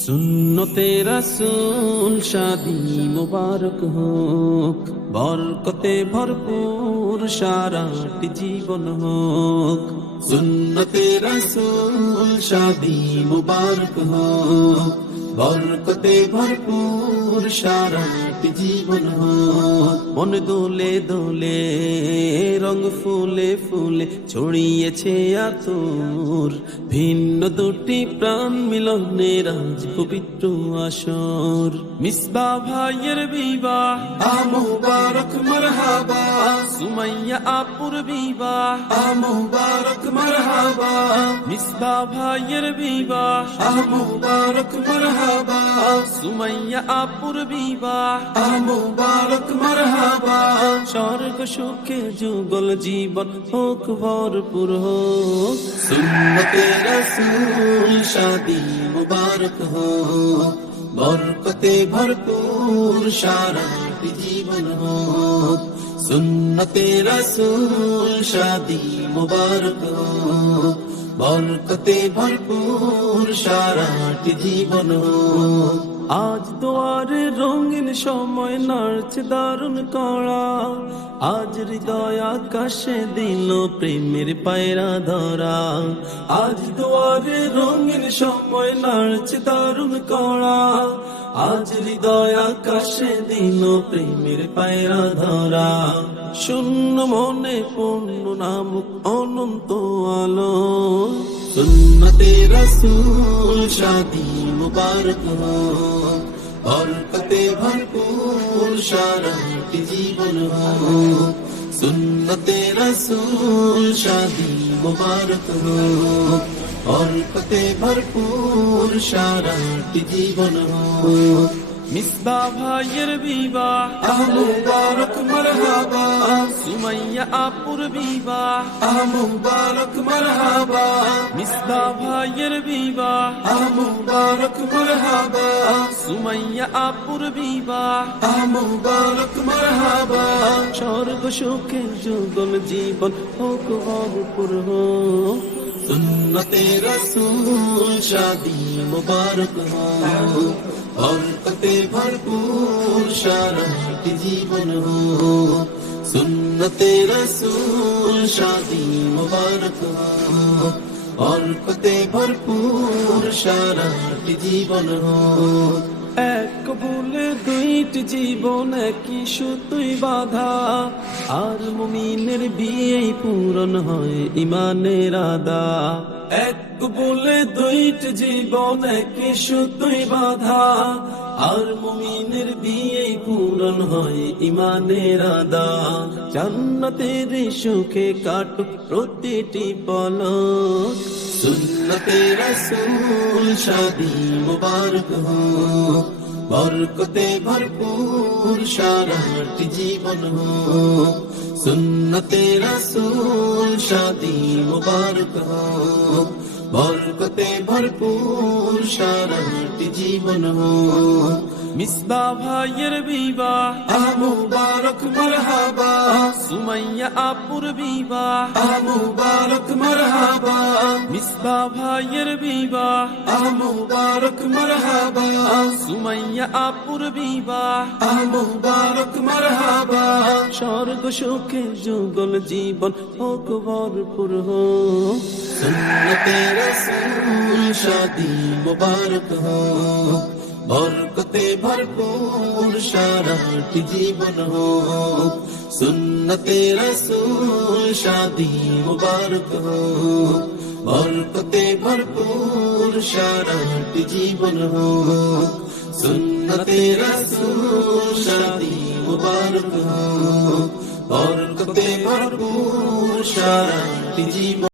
সুন্নতে রাসূল শাদি মুবারক হোক, বরকতে ভরপুর সারাটি জীবন হোক। সুন্নতে রাসূল শাদি মুবারক হোক, বরকতে ভরপুর সারাটি জীবন হোক। মন দোলে দোলে রং ফুলে ফুলে ছড়িয়েছে আতর, ভিন্ন দুটি প্রাণ মিলনের আজ পবিত্র আসর। মিসবাহ ভাইয়ের বিবাহ মুবারক মারহাবা, সুমাইয়া আপুর বিবাহ মুবারক মারহাবা। মিসবাহ ভাইয়ের বিবাহ মুবারক মারহাবা, সুমাইয়া আপুর বিবাহ মুবারক মারহাবা। স্বর্গ সুখে যুগল জীবন হোক ভরপুর হোক। সুন্নতে রাসূল শাদি মুবারক হোক, বরকতে ভরপুর সারাটি জীবন হোক। সুন্নতে রাসূল শাদি মুবারক হোক, বরকতে ভরপুর সারাটি জীবন হোক। আজ দুয়ারে রঙিন সময় নাড়ছে দারুণ কড়া, আজ হৃদয় আকাশে দিল প্রেমের পায়রা ধরা। আজ দুয়ারে রঙিন সময় নাড়ছে দারুণ কড়া, আজ হৃদয় আকাশে দিল প্রেমের পায়রা ধরা। শূন্য মনে পূর্ণ নামক অনন্ত আলো। সুন্নতে রাসূল শাদি মুবারক হোক, বরকতে ভরপুর সারাটি জীবন হোক। সুন্নতে রাসূল শাদি মুবারক হোক, বরকতে ভরপুর সারাটি জীবন হোক। মিসবাহ ভাইয়ের বিবাহ মুবারক মারহাবা, সুমাইয়া আপুর বিবাহ মুবারক মারহাবা। মিসবাহ ভাইয়ের বিবাহ মুবারক মারহাবা, সুমাইয়া আপুর বিবাহ মুবারক মারহাবা। স্বর্গ সুখে যুগল জীবন হোক ভরপুর হোক। সুন্নতে রাসূল শাদি মুবারক হোক, বরকতে ভরপুর সারাটি জীবন হোক। সুন্নতে রাসূল শাদি মুবারক হোক, বরকতে ভরপুর সারাটি জীবন হোক। এক বলে দুইটি জীবন একই সুতোই বাঁধা, আর মুমিনের বিয়ে পূরণ হয় ইমানের আদা। এক বলে দুইটি জীবন একই সুতোই বাঁধা, আর মুমিনের বিয়ে পূরণ হয় ইমানের আদা। জান্নাতের সুখে কাটুক প্রতিটি পলক। সুন্নতে রাসূল শাদি মুবারক হোক, বরকতে ভরপুর সারাটি জীবন হোক। সুন্নতে রাসূল শাদি মুবারক হোক, বরকতে ভরপুর সারাটি জীবন হোক। মিসবাহ ভাইয়ের বিবাহ মুবারক মারহাবা, সুমাইয়া আপুর বিবাহ মুবারক মারহাবা। মিসবাহ ভাইয়ের বিবাহ মুবারক মারহাবা, সুমাইয়া আপুর বিবাহ মুবারক মারহাবা। স্বর্গ সুখে যুগল জীবন হোক ভরপুর হোক। সুন্নতে রাসূল শাদি মুবারক হোক, বরকতে ভরপুর সারাটি জীবন হোক। সুন্নতে রাসূল শাদি মুবারক হোক, বরকতে ভরপুর সারাটি জীবন হোক। সুন্নতে রাসূল শাদি মুবারক হোক, বরকতে ভরপুর সারাটি জীবন।